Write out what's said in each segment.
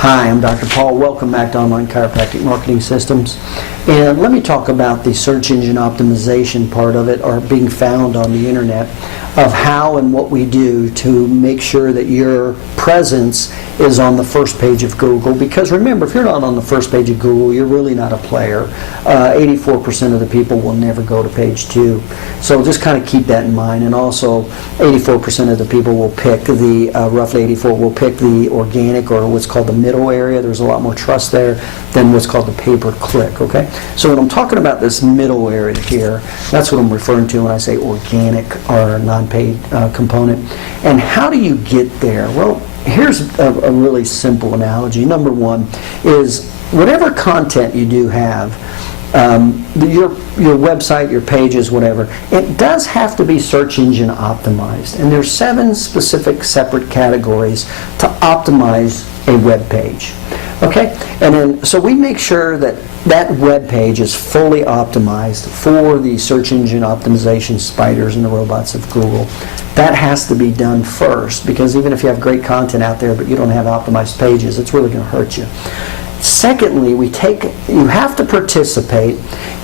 Hi, I'm Dr. Paul. Welcome back to Online Chiropractic Marketing Systems. And let me talk about the search engine optimization part of it, or being found on the internet, of how and what we do to make sure that your presence is on the first page of Google. Because remember, if you're not on the first page of Google, you're really not a player. 84% of the people will never go to page 2. So just kind of keep that in mind. And also, 84% of the people will pick the, roughly 84 will pick the organic, or what's called the middle area. There's a lot more trust there than what's called the pay-per-click, okay? So when I'm talking about this middle area here, that's what I'm referring to when I say organic or non-paid component. And how do you get there? Well, here's a really simple analogy. Number one is whatever content you do have, your website, your pages, whatever, it does have to be search engine optimized. And there's 7 specific separate categories to optimize a web page. Okay? And then, so we make sure that that web page is fully optimized for the search engine optimization spiders and the robots of Google. That has to be done first, because even if you have great content out there but you don't have optimized pages, it's really going to hurt you. Secondly, you have to participate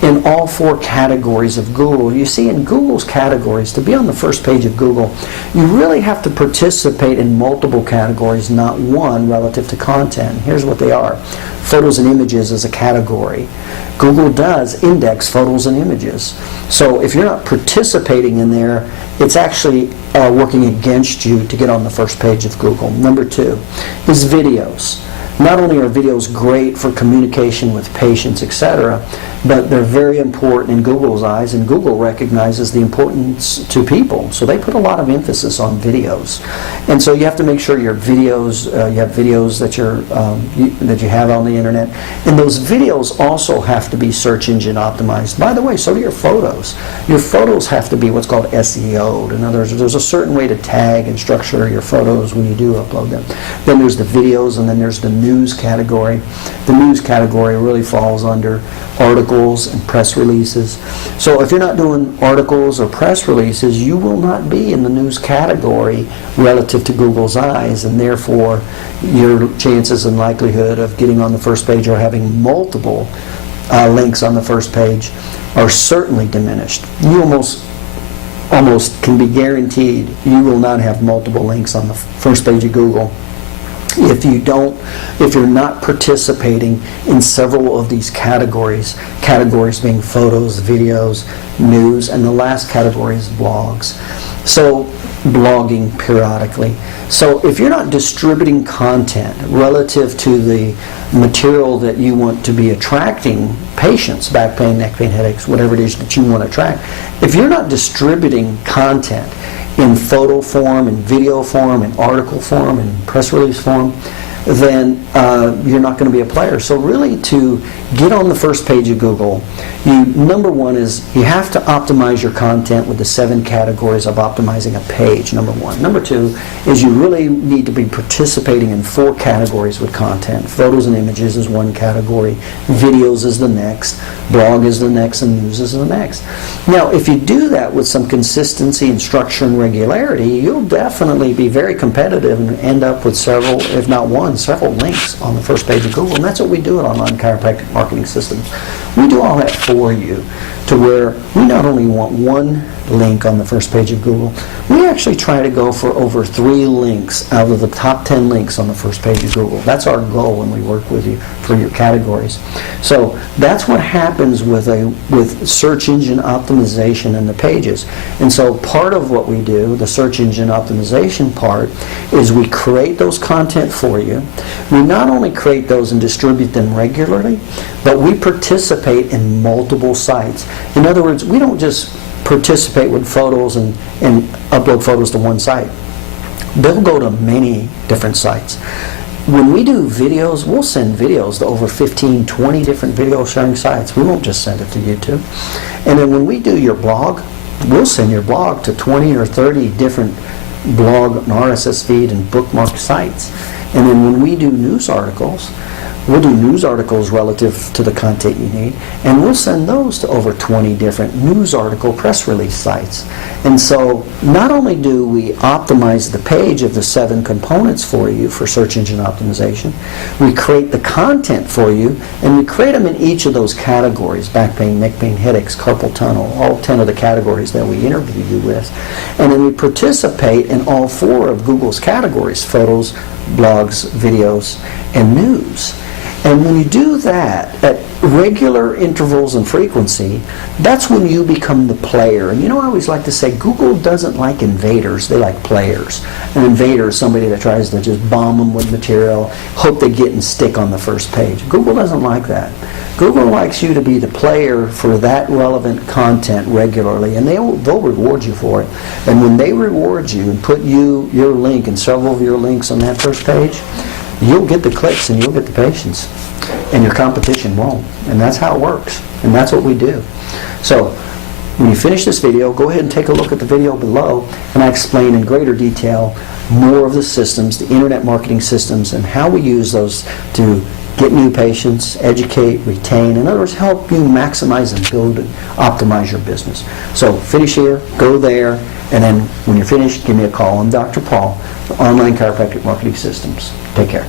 in all 4 categories of Google. You see, in Google's categories, to be on the first page of Google, you really have to participate in multiple categories, not one, relative to content. Here's what they are. Photos and images is a category. Google does index photos and images. So if you're not participating in there, it's actually working against you to get on the first page of Google. Number 2 is videos. Not only are videos great for communication with patients, etc., but they're very important in Google's eyes, and Google recognizes the importance to people. So they put a lot of emphasis on videos. And so you have to make sure your videos, you have videos that you have on the internet. And those videos also have to be search engine optimized. By the way, so do your photos. Your photos have to be what's called SEO'd. In other words, there's a certain way to tag and structure your photos when you do upload them. Then there's the videos, and then there's the news category. The news category really falls under articles and press releases. So if you're not doing articles or press releases, you will not be in the news category relative to Google's eyes, and therefore your chances and likelihood of getting on the first page or having multiple links on the first page are certainly diminished. You almost can be guaranteed you will not have multiple links on the first page of Google if you're not participating in several of these categories being photos, videos, news, and the last category is blogs. So blogging periodically. So if you're not distributing content relative to the material that you want to be attracting patients, back pain, neck pain, headaches, whatever it is that you want to attract, if you're not distributing content in photo form, in video form, in article form, in press release form, then you're not going to be a player. So really, to get on the first page of Google, number one is you have to optimize your content with the 7 categories of optimizing a page, number 1. Number 2 is you really need to be participating in 4 categories with content. Photos and images is one category, videos is the next, blog is the next, and news is the next. Now, if you do that with some consistency and structure and regularity, you'll definitely be very competitive and end up with several, if not one, several links on the first page of Google. And that's what we do at Online Chiropractic Marketing Systems. We do all that for you, to where we not only want 1 link on the first page of Google, we actually try to go for over 3 links out of the top 10 links on the first page of Google. That's our goal when we work with you for your categories. So that's what happens with search engine optimization in the pages. And so part of what we do, the search engine optimization part, is we create those content for you. We not only create those and distribute them regularly, but we participate in multiple sites. In other words, we don't just participate with photos and upload photos to one site. They'll go to many different sites. When we do videos, we'll send videos to over 15, 20 different video sharing sites. We won't just send it to YouTube. And then when we do your blog, we'll send your blog to 20 or 30 different blog and RSS feed and bookmark sites. And then when we do news articles, We'll do news articles relative to the content you need, and we'll send those to over 20 different news article press release sites. And so not only do we optimize the page of the 7 components for you for search engine optimization, we create the content for you, and we create them in each of those categories: back pain, neck pain, headaches, carpal tunnel, all 10 of the categories that we interview you with. And then we participate in all 4 of Google's categories: photos, blogs, videos, and news. And when you do that at regular intervals and frequency, that's when you become the player. And I always like to say Google doesn't like invaders, they like players. An invader is somebody that tries to just bomb them with material, hope they get and stick on the first page. Google doesn't like that. Google likes you to be the player for that relevant content regularly, and they'll reward you for it. And when they reward you and put your link and several of your links on that first page, you'll get the clicks and you'll get the patients, and your competition won't. And that's how it works, and that's what we do. So when you finish this video, go ahead and take a look at the video below, and I explain in greater detail more of the systems, the internet marketing systems, and how we use those to get new patients, educate, retain, in other words, help you maximize and build and optimize your business. So finish here, go there, and then when you're finished, give me a call. I'm Dr. Paul, Online Chiropractic Marketing Systems. Take care.